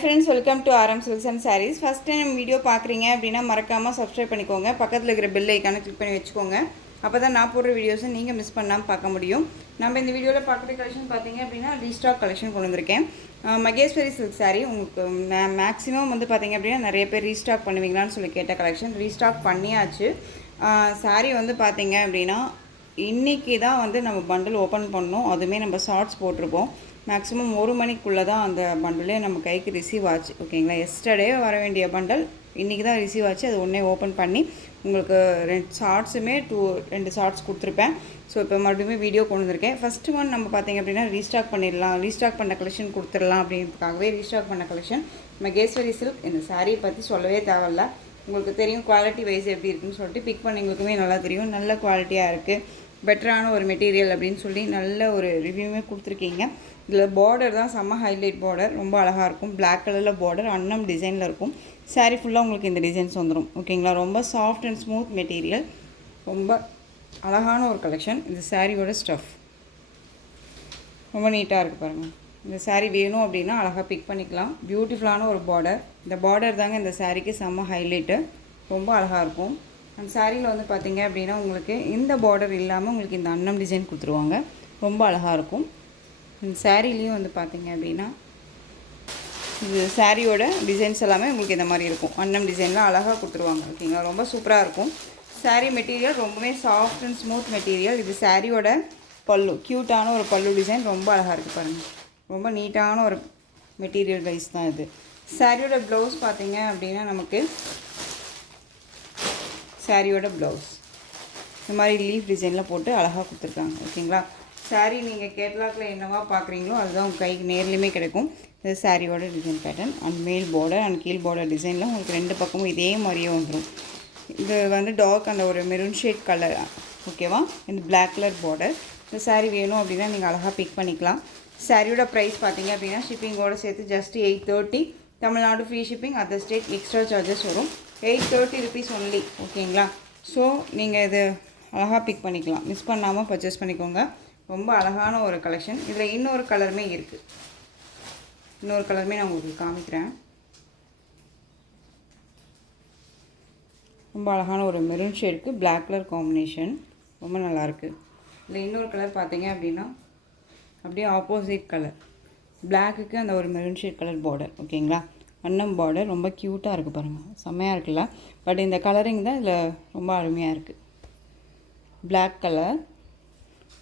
friends, welcome to RM Silks and Sarees. First time video பார்க்குறீங்க அப்படின்னா மறக்காமல் subscribe பண்ணிக்கோங்க. பக்கத்தில் இருக்கிற பெல் ஐக்கானை கிளிக் பண்ணி வச்சுக்கோங்க. அப்போ தான் நான் போடுற வீடியோஸை நீங்கள் மிஸ் பண்ணாமல் பார்க்க முடியும். நம்ம இந்த வீடியோவில் பார்க்குற கலெக்ஷன் பார்த்தீங்க அப்படின்னா ரீஸ்டாக் கலெக்ஷன் கொண்டு வந்திருக்கேன். மகேஸ்வரி சில்க் சாரீ உங்களுக்கு மேக்ஸிமம் வந்து பார்த்தீங்க அப்படின்னா நிறைய பேர் ரீஸ்டாக் பண்ணுவீங்களான்னு சொல்லி கேட்ட கலெக்ஷன் ரீஸ்டாக் பண்ணியாச்சு. சாரீ வந்து பார்த்தீங்க அப்படின்னா இன்றைக்கி தான் வந்து நம்ம பண்டில் ஓப்பன் பண்ணோம். அதுவுமே நம்ம ஷார்ட்ஸ் போட்டிருப்போம். மேக்ஸிமம் 1 மணிக்குள்ளே தான் அந்த பண்டலே நம்ம கைக்கு ரிசீவ் ஆச்சு. ஓகேங்களா, எஸ்டர்டே வர வேண்டிய பண்டல் இன்றைக்கி தான் ரிசீவ் ஆச்சு. அது ஒன்றே ஓப்பன் பண்ணி உங்களுக்கு 2 ஷார்ட்ஸுமே 2 ஷார்ட்ஸ் கொடுத்துருப்பேன். ஸோ இப்போ மறுபடியும் வீடியோ கொண்டு வந்திருக்கேன். ஃபஸ்ட்டு ஒன் நம்ம பார்த்திங்க அப்படின்னா ரீஸ்டாக் பண்ணிடலாம், ரீஸ்டாக் பண்ண கலெக்ஷன் கொடுத்துடலாம் அப்படின்றதுக்காகவே ரீஸ்டாக் பண்ண கலெக்ஷன் மகேஸ்வரி சில்க். இந்த சாரீ பற்றி சொல்லவே தேவையில்ல, உங்களுக்கு தெரியும் குவாலிட்டி வைஸ் எப்படி இருக்குன்னு சொல்லிட்டு பிக் பண்ணிங்களுக்குமே நல்லா தெரியும். நல்ல குவாலிட்டியாக இருக்குது, பெட்டரான ஒரு மெட்டீரியல் அப்படின்னு சொல்லி நல்ல ஒரு ரிவ்யூமே கொடுத்துருக்கீங்க. இதில் பார்டர் தான் செம்ம ஹைலைட் பார்டர், ரொம்ப அழகாக இருக்கும். பிளாக் கலரில் பார்டர் அன்னம் டிசைனில் இருக்கும். சாரீ ஃபுல்லாக உங்களுக்கு இந்த டிசைன்ஸ் வந்துடும். ஓகேங்களா, ரொம்ப சாஃப்ட் அண்ட் ஸ்மூத் மெட்டீரியல், ரொம்ப அழகான ஒரு கலெக்ஷன். இந்த சாரியோட ஸ்டஃப் ரொம்ப நீட்டாக இருக்குது பாருங்கள். இந்த சாரீ வேணும் அப்படின்னா அழகாக பிக் பண்ணிக்கலாம். பியூட்டிஃபுல்லான ஒரு பார்டர். இந்த பார்டர் தாங்க இந்த சாரீக்கு செம்ம ஹைலைட்டு, ரொம்ப அழகாக இருக்கும். அந்த சாரியில் வந்து பார்த்திங்க அப்படின்னா உங்களுக்கு இந்த பார்டர் இல்லாமல் உங்களுக்கு இந்த அன்னம் டிசைன் கொடுத்துருவாங்க, ரொம்ப அழகாக இருக்கும். இந்த சாரீலேயும் வந்து பார்த்திங்க அப்படின்னா இது சாரியோட டிசைன்ஸ் எல்லாமே உங்களுக்கு இந்த மாதிரி இருக்கும். அன்னம் டிசைன்லாம் அழகாக கொடுத்துருவாங்க. ஓகேங்களா, ரொம்ப சூப்பராக இருக்கும். சாரீ மெட்டீரியல் ரொம்பவே சாஃப்ட் அண்ட் ஸ்மூத் மெட்டீரியல். இது சாரியோட பல்லு, க்யூட்டான ஒரு பல்லு டிசைன், ரொம்ப அழகாக இருக்குது பாருங்கள். ரொம்ப நீட்டான ஒரு மெட்டீரியல் வைஸ் தான் இது. சாரியோட ப்ளவுஸ் பார்த்திங்க அப்படின்னா நமக்கு சாரியோட ப்ளவுஸ் இந்த மாதிரி லீஃப் டிசைனில் போட்டு அழகாக கொடுத்துருக்காங்க. ஓகேங்களா, சாரீ நீங்கள் கேட்லாக்கில் என்னவா பார்க்குறீங்களோ அதுதான் உங்கள் கைக்கு நேர்லையுமே கிடைக்கும். இது சாரியோட டிசைன் பேட்டர்ன் அண்ட் மேல் பார்டர் அண்ட் கீழ் பார்டர் டிசைனில் உங்களுக்கு 2 பக்கமும் இதே மாதிரியே வந்துடும். இது வந்து டார்க் அந்த ஒரு மெரூன் ஷேட் கலர். ஓகேவா, இந்த பிளாக் கலர் பார்டர். இந்த சாரீ வேணும் அப்படின்னா நீங்கள் அழகாக பிக் பண்ணிக்கலாம். சாரியோட ப்ரைஸ் பார்த்தீங்க அப்படின்னா ஷிப்பிங்கோடு சேர்த்து just 830. Tamil Nadu free shipping, other state extra charges வரும். 830 rupees ஒன்லி. ஓகேங்களா, ஸோ நீங்கள் இது அழகாக பிக் பண்ணிக்கலாம், மிஸ் பண்ணாமல் பர்ச்சேஸ் பண்ணிக்கோங்க. ரொம்ப அழகான ஒரு கலெக்ஷன். இதில் இன்னொரு கலருமே இருக்குது, இன்னொரு கலருமே நான் உங்களுக்கு காமிக்கிறேன். ரொம்ப அழகான ஒரு மெரூன் ஷேடுக்கு பிளாக் கலர் காம்பினேஷன், ரொம்ப நல்லாயிருக்கு. இதில் இன்னொரு கலர் பார்த்தீங்க அப்படின்னா அப்படியே ஆப்போசிட் கலர், பிளாக்குக்கு அந்த ஒரு மெரூன் ஷேட் கலர் பார்டர். ஓகேங்களா, அன்னம் பார்டர் ரொம்ப க்யூட்டாக இருக்குது பாருங்கள், செம்மையாக இருக்குல்ல. பட் இந்த கலரிங் தான் இதில் ரொம்ப அருமையாக இருக்குது. Black colour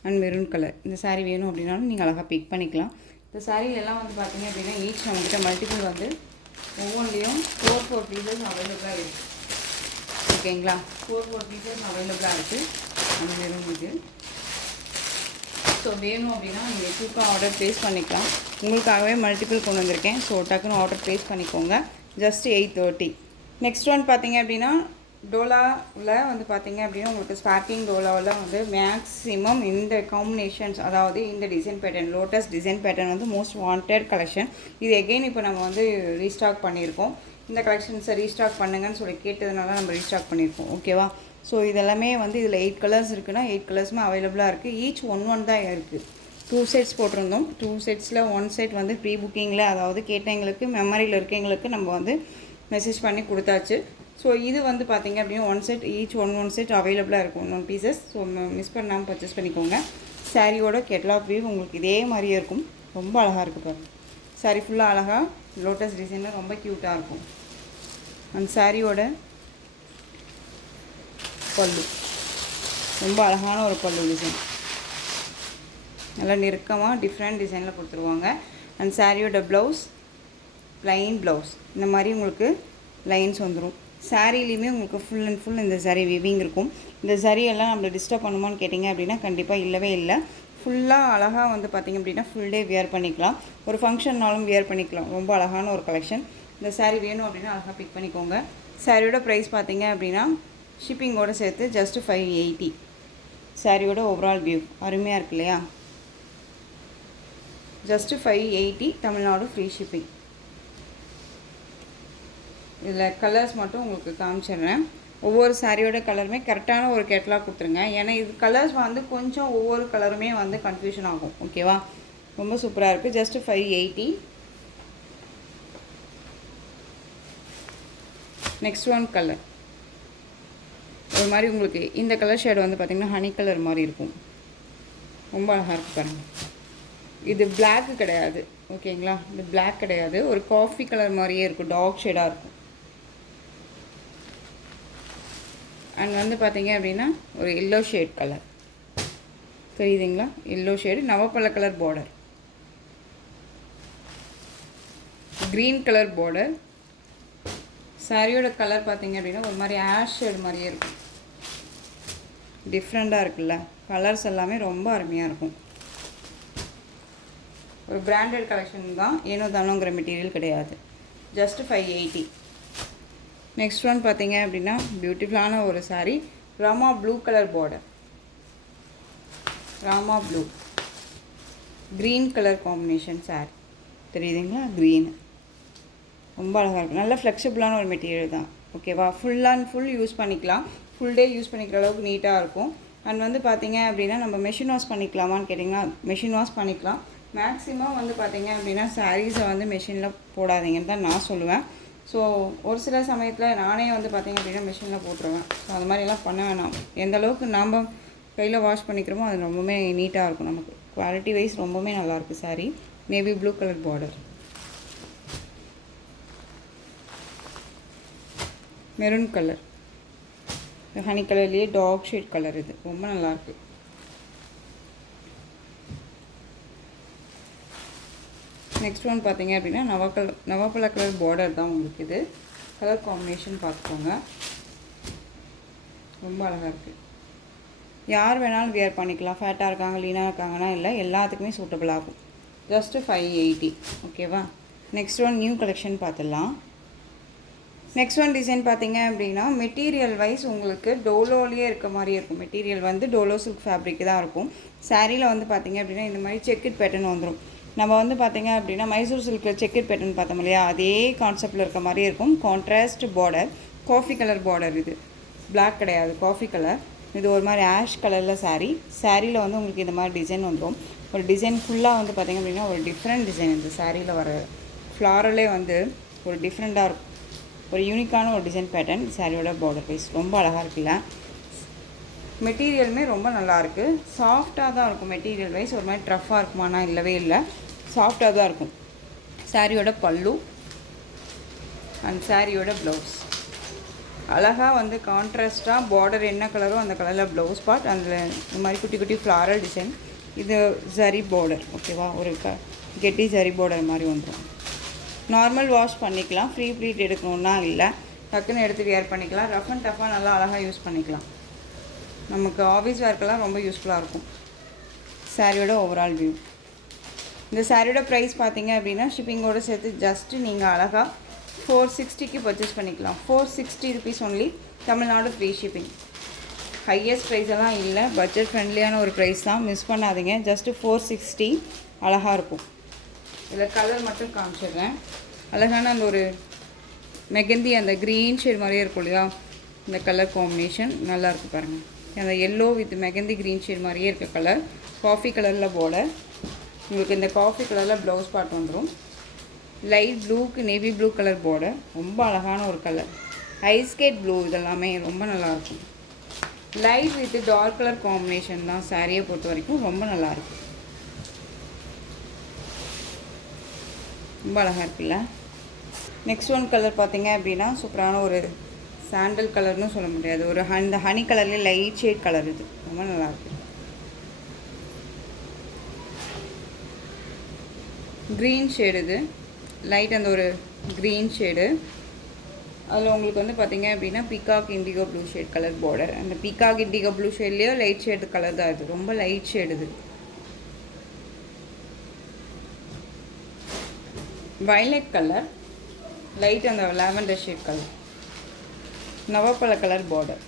and maroon colour. இந்த சாரீ வேணும் அப்படின்னாலும் நீங்கள் அழகாக பிக் பண்ணிக்கலாம். இந்த சாரீலெல்லாம் வந்து பார்த்திங்க அப்படின்னா ஈச் நம்மகிட்ட மல்டிபிள் வந்து ஒவ்வொன்றிலையும் 4 பீசஸ் அவைலபிளாக இருக்குது. ஓகேங்களா, 4 பீசஸ் அவைலபிளாக இருக்குது அந்த மெரூன் இது. ஸோ வேணும் அப்படின்னா நீங்கள் குயிக்காக ஆர்டர் ப்ளேஸ் பண்ணிக்கலாம். உங்களுக்காகவே மல்டிபிள் கொண்டு வந்திருக்கேன். ஸோ டக்குன்னு ஆர்டர் ப்ளேஸ் பண்ணிக்கோங்க. ஜஸ்ட் 830. நெக்ஸ்ட் ஒன் பார்த்தீங்க அப்படின்னா டோலாவில் வந்து பார்த்திங்க அப்படின்னா உங்களுக்கு ஸ்டார்டிங் டோலாவில் வந்து மேக்ஸிமம் இந்த காம்பினேஷன்ஸ், அதாவது இந்த design pattern, lotus design pattern வந்து மோஸ்ட் வாண்டட் கலெக்ஷன். இது எகெயின் இப்போ நம்ம வந்து ரீஸ்டாக் பண்ணியிருக்கோம். இந்த கலெக்ஷன்ஸை ரீஸ்டாக் பண்ணுங்கன்னு சொல்லி கேட்டதுனால நம்ம ரீஸ்டாக் பண்ணியிருக்கோம். ஓகேவா, ஸோ இதெல்லாமே வந்து இதில் 8 கலர்ஸ் இருக்குன்னா 8 கலர்ஸுமே அவைலபிளாக இருக்குது. ஈச் ஒன் தான் இருக்குது. 2 செட்ஸ் போட்டிருந்தோம். 2 செட்ஸில் 1 செட் வந்து ப்ரீ புக்கிங்கில், அதாவது கேட்டவங்களுக்கு மெமரியில் இருக்கவங்களுக்கு நம்ம வந்து மெசேஜ் பண்ணி கொடுத்தாச்சு. ஸோ இது வந்து பார்த்திங்க அப்படின்னா 1 செட், ஈச் ஒன் செட் அவைலபிளாக இருக்கும், 1 பீசஸ். ஸோ மிஸ் பண்ணாமல் பர்ச்சேஸ் பண்ணிக்கோங்க. சாரியோட கேட்லாக் வியூ உங்களுக்கு இதே மாதிரியே இருக்கும், ரொம்ப அழகாக இருக்குது பாருங்கள். சாரீ ஃபுல்லாக அழகாக லோட்டஸ் டிசைனில் ரொம்ப க்யூட்டாக இருக்கும். அந்த சாரியோட பல்லு ரொம்ப அழகான ஒரு பல்லு டிசைன், நல்லா நெருக்கமாக டிஃப்ரெண்ட் டிசைனில் கொடுத்துருவாங்க. அந்த சாரியோட ப்ளவுஸ் ப்ளைன் ப்ளவுஸ், இந்த மாதிரி உங்களுக்கு லைன்ஸ் வந்துடும். சாரீலையுமே உங்களுக்கு ஃபுல் அண்ட் ஃபுல் இந்த சாரீ விவிங் இருக்கும். இந்த சாரியெல்லாம் நம்மளை டிஸ்டர்ப் பண்ணுமான்னு கேட்டிங்க அப்படின்னா கண்டிப்பாக இல்லவே இல்லை. ஃபுல்லாக அழகாக வந்து பார்த்திங்க அப்படின்னா ஃபுல் டே வியர் பண்ணிக்கலாம், ஒரு ஃபங்க்ஷன்னாலும் வியர் பண்ணிக்கலாம். ரொம்ப அழகான ஒரு கலெக்ஷன். இந்த சாரீ வேணும் அப்படின்னா அழகாக பிக் பண்ணிக்கோங்க. சாரியோட ப்ரைஸ் பார்த்திங்க அப்படின்னா ஷிப்பிங்கோடு சேர்த்து ஜஸ்ட் 580. சாரியோட ஓவரால் வியூ அருமையாக இருக்கு இல்லையா? Just 580, Tamil Nadu free shipping. இதில் கலர்ஸ் மட்டும் உங்களுக்கு காமிச்சிடுறேன். ஒவ்வொரு சாரியோட கலருமே கரெக்டான ஒரு கேட்லாக் கொடுத்துருங்க. ஏன்னா இது கலர்ஸ் வந்து கொஞ்சம் ஒவ்வொரு கலருமே வந்து கன்ஃபியூஷன் ஆகும். ஓகேவா, ரொம்ப சூப்பராக இருக்குது. ஜஸ்ட்டு 580. நெக்ஸ்ட் ஒன் கலர் ஒரு மாதிரி உங்களுக்கு இந்த கலர் ஷேடு வந்து பார்த்திங்கன்னா ஹனி கலர் மாதிரி இருக்கும். ரொம்ப அழகாக இருக்குது பாருங்கள். இது பிளாக்கு கிடையாது, ஓகேங்களா? இது பிளாக் கிடையாது, ஒரு காஃபி கலர் மாதிரியே இருக்கும், டார்க் ஷேடாக இருக்கும். அண்ட் வந்து பார்த்தீங்க அப்படின்னா ஒரு எல்லோ ஷேட் கலர் தெரியுதுங்களா? எல்லோ ஷேடு, நவப்பழ colour border, green colour border. சாரியோட கலர் பார்த்தீங்க அப்படின்னா ஒரு மாதிரி ஆஷ் ஷேடு மாதிரியே இருக்கும். டிஃப்ரெண்ட்டாக இருக்குல்ல, கலர்ஸ் எல்லாமே ரொம்ப அருமையாக இருக்கும். ஒரு பிராண்டட் கலெக்ஷன் தான், ஏனோ தானோங்கிற மெட்டீரியல் கிடையாது. ஜஸ்ட் 580. நெக்ஸ்ட் ஒன் பார்த்தீங்க அப்படின்னா பியூட்டிஃபுல்லான ஒரு sari, Rama blue colour border, Rama blue green colour combination sari தெரியுதுங்களா? க்ரீனு ரொம்ப அழகாக இருக்கும். நல்ல ஃப்ளெக்சிபிளான ஒரு மெட்டீரியல் தான், ஓகேவா? ஃபுல் அண்ட் ஃபுல் யூஸ் பண்ணிக்கலாம், ஃபுல் டே யூஸ் பண்ணிக்கிற அளவுக்கு நீட்டாக இருக்கும். அண்ட் வந்து பார்த்தீங்க அப்படின்னா நம்ம மெஷின் வாஷ் பண்ணிக்கலாமான்னு கேட்டிங்கன்னா மெஷின் வாஷ் பண்ணிக்கலாம். மேக்ஸிமம் வந்து பார்த்தீங்க அப்படின்னா சாரீஸை வந்து மெஷினில் போடாதீங்கன்னு தான் நான் சொல்லுவேன். ஸோ ஒரு சில சமயத்தில் நானே வந்து பார்த்திங்க அப்படின்னா மிஷினில் போட்டுருவேன். ஸோ அந்த மாதிரிலாம் பண்ண வேணாம். எந்த அளவுக்கு நாம் கையில் வாஷ் பண்ணிக்கிறோமோ அது ரொம்பவுமே நீட்டாக இருக்கும். நமக்கு குவாலிட்டி வைஸ் ரொம்பவுமே நல்லாயிருக்கும் sari. Navy blue colour border, maroon colour, honey கலர்லேயே டார்க் ஷேட் கலர், இது ரொம்ப நல்லாயிருக்கு. நெக்ஸ்ட் ஒன் பார்த்தீங்க அப்படின்னா நவப்பழ கலர் பார்டர் தான் உங்களுக்கு. இது கலர் காம்பினேஷன் பார்த்துக்கோங்க, ரொம்ப அழகாக இருக்குது. யார் வேணாலும் வியர் பண்ணிக்கலாம், ஃபேட்டாக இருக்காங்க லீனாக இருக்காங்கன்னா இல்லை, எல்லாத்துக்குமே சூட்டபிள் ஆகும். ஜஸ்ட்டு 580, ஓகேவா? நெக்ஸ்ட் ஒன் நியூ கலெக்ஷன் பார்த்துடலாம். நெக்ஸ்ட் ஒன் டிசைன் பார்த்தீங்க அப்படின்னா மெட்டீரியல் வைஸ் உங்களுக்கு டோலோலேயே இருக்க மாதிரி இருக்கும். மெட்டீரியல் வந்து டோலோ சில்க் ஃபேப்ரிக் தான் இருக்கும். சாரியில் வந்து பார்த்தீங்க அப்படின்னா இந்த மாதிரி செக்குட் பேட்டர்ன் வந்துடும். நம்ம வந்து பார்த்திங்க அப்படின்னா மைசூர் சில்கில் செக்கட் பேட்டர்ன் பார்த்தோம் இல்லையா, அதே கான்செப்டில் இருக்க மாதிரி இருக்கும். Contrast border, coffee colour border, இது பிளாக் கிடையாது, காஃபி கலர். இது ஒரு மாதிரி ஆஷ் கலரில் சாரியில் வந்து உங்களுக்கு இந்த மாதிரி டிசைன் வந்துடும். ஒரு டிசைன் ஃபுல்லாக வந்து பார்த்திங்க அப்படின்னா ஒரு டிஃப்ரெண்ட் டிசைன். இந்த சாரியில் வர ஃப்ளாரலே வந்து ஒரு டிஃப்ரெண்ட்டாக இருக்கும், ஒரு யூனிக்கான ஒரு டிசைன் பேட்டர்ன். சாரியோட பார்டர் வைஸ் ரொம்ப அழகாக இருக்குல்ல. மெட்டீரியலுமே ரொம்ப நல்லாயிருக்கு, சாஃப்டாக தான் இருக்கும். மெட்டீரியல் வைஸ் ஒரு மாதிரி ட்ரஃப்பாக இருக்குமானா இல்லவே இல்லை, சாஃப்டாக தான் இருக்கும். சாரியோட பல்லு அண்ட் சாரியோட ப்ளவுஸ் அழகாக வந்து கான்ட்ராஸ்ட்டாக பார்டர் என்ன கலரோ அந்த கலரில் ப்ளவுஸ் பார்ட், அதில் இந்த மாதிரி குட்டி குட்டி ஃப்ளாரல் டிசைன். இது ஜரி பார்டர், ஓகேவா? ஒரு கெட்டி ஜரி பார்டர் மாதிரி வந்துடும். நார்மல் வாஷ் பண்ணிக்கலாம், ஃப்ரீ ப்ளீட் எடுக்கணுன்னா இல்லை, டக்குன்னு எடுத்து வியர் பண்ணிக்கலாம். ரஃப் அண்ட் டஃப்பாக நல்லா அழகாக யூஸ் பண்ணிக்கலாம். நமக்கு ஆஃபீஸ் ஒர்க்கெல்லாம் ரொம்ப யூஸ்ஃபுல்லாக இருக்கும். சாரியோட ஓவரால் வியூ. இந்த சாரியோட ப்ரைஸ் பார்த்தீங்க அப்படின்னா ஷிப்பிங்கோடு சேர்த்து ஜஸ்ட்டு நீங்கள் அழகாக 460க்கு பர்ச்சேஸ் பண்ணிக்கலாம். 460 rupees only, Tamil Nadu free shipping. Highest price எல்லாம் இல்லை, பட்ஜெட் ஃப்ரெண்ட்லியான ஒரு ப்ரைஸ் தான், மிஸ் பண்ணாதீங்க. ஜஸ்ட்டு 460 அழகாக இருக்கும். இதில் கலர் மட்டும் காமிச்சிடுறேன். அழகான அந்த ஒரு மெகந்தி அந்த க்ரீன் ஷேட் மாதிரியே இருக்கும் இல்லையா, இந்த கலர் காம்பினேஷன் நல்லாயிருக்கு பாருங்கள். அந்த yellow with mehndi green shade மாதிரியே இருக்க கலர், காஃபி கலரில் பார்டர். உங்களுக்கு இந்த காஃபி கலரில் ப்ளவுஸ் பார்ட் வந்துடும். லைட் ப்ளூக்கு நேவி ப்ளூ கலர் பார்டர், ரொம்ப அழகான ஒரு கலர். ஐஸ்கேட் ப்ளூ, இதெல்லாமே ரொம்ப நல்லாயிருக்கும். Light with dark colour combination தான் சாரியை பொறுத்த வரைக்கும் ரொம்ப நல்லாயிருக்கும். ரொம்ப அழகாக இருக்குல்ல. நெக்ஸ்ட் ஒன் கலர் பார்த்தீங்க அப்படின்னா சூப்பரான ஒரு சாண்டல் கலர்னு சொல்ல முடியாது, ஒரு இந்த ஹனி கலர்லேயே லைட் ஷேட் கலர். இது ரொம்ப நல்லாயிருக்கு. க்ரீன் ஷேடு, இது லைட் அந்த ஒரு க்ரீன் ஷேடு. அதில் உங்களுக்கு வந்து பார்த்திங்க அப்படின்னா peacock indigo blue shade colour border. அந்த பீகாக் இண்டிகோ ப்ளூ ஷேட்லேயோ லைட் ஷேடு கலர் தான் இது, ரொம்ப லைட் ஷேடு. இது வயலட் கலர், லைட் அந்த லாவெண்டர் ஷேட் கலர், நவப்பழ colour border.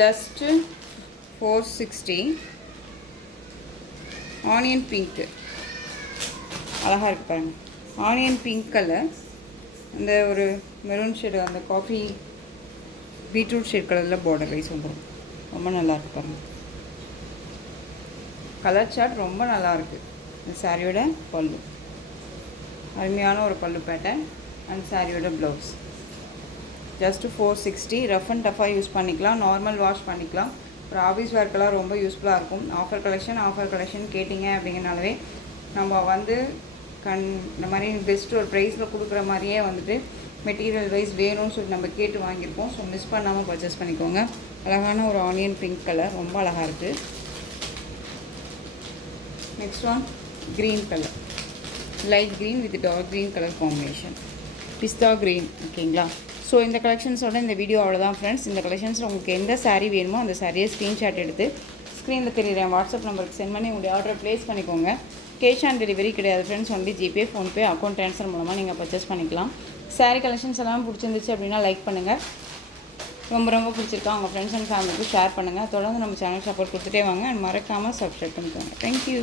Just 460. Onion pink அழகாக இருக்குது பாருங்கள். ஆனியன் பிங்க் கலர், அந்த ஒரு மெரூன் ஷேடு, அந்த காஃபி பீட்ரூட் ஷேட் கலரில் பார்டர் வைஸ் வந்துடும். ரொம்ப நல்லாயிருக்கு பாருங்கள். கலர் சார்ட் ரொம்ப நல்லாயிருக்கு. இந்த சாரியோட பல்லு அருமையான ஒரு பல்லு பேட்டர்ன் அண்ட் சாரியோட ப்ளவுஸ். ஜஸ்ட் 460. ரஃப் அண்ட் டஃபாக யூஸ் பண்ணிக்கலாம், நார்மல் வாஷ் பண்ணிக்கலாம். ஒரு ஆஃபீஸ் ஒர்க்கெல்லாம் ரொம்ப யூஸ்ஃபுல்லாக இருக்கும். ஆஃபர் கலெக்ஷன் கேட்டிங்க அப்படிங்கிறனாலவே நம்ம வந்து இந்த மாதிரி பெஸ்ட் ஒரு ப்ரைஸில் கொடுக்குற மாதிரியே வந்துட்டு மெட்டீரியல் வைஸ் வேணும்னு சொல்லி நம்ம கேட்டு வாங்கியிருக்கோம். ஸோ மிஸ் பண்ணாமல் பர்ச்சேஸ் பண்ணிக்கோங்க. அழகான ஒரு ஆனியன் பிங்க் கலர், ரொம்ப அழகாக இருக்குது. Next one green colour, light green with dark green colour combination, pista green. ஓகேங்களா? ஸோ இந்த கலெக்ஷன்ஸோட இந்த வீடியோ அவ்வளோதான் ஃப்ரெண்ட்ஸ். இந்த கலெக்ஷன்ஸில் உங்களுக்கு எந்த சாரீ வேணுமோ அந்த சாரியை ஸ்க்ரீன்ஷாட் எடுத்து ஸ்க்ரீனில் தெரியுறேன் வாட்ஸ்அப் நம்பருக்கு சென்ட் பண்ணி உங்களுடைய ஆர்டரை ப்ளேஸ் பண்ணிக்கோங்க. கேஷ் ஆன் டெலிவரி கிடையாது friends, only GPay, PhonePe, account transfer மூலமாக நீங்கள் பர்ச்சேஸ் பண்ணிக்கலாம். சாரீ கலெக்ஷன்ஸ் எல்லாம் பிடிச்சிருந்துச்சு அப்படின்னா லைக் பண்ணுங்கள். ரொம்ப பிடிச்சிருக்கா உங்கள் ஃப்ரெண்ட்ஸ் அண்ட் ஃபேமிலிக்கு ஷேர் பண்ணுங்கள். தொடர்ந்து நம்ம சேனல் சப்போர்ட் கொடுத்துட்டே வாங்க. அண்ட் மறக்காமல் சப்ஸ்கிரைப் பண்ணிக்கோங்க. தேங்க்யூ.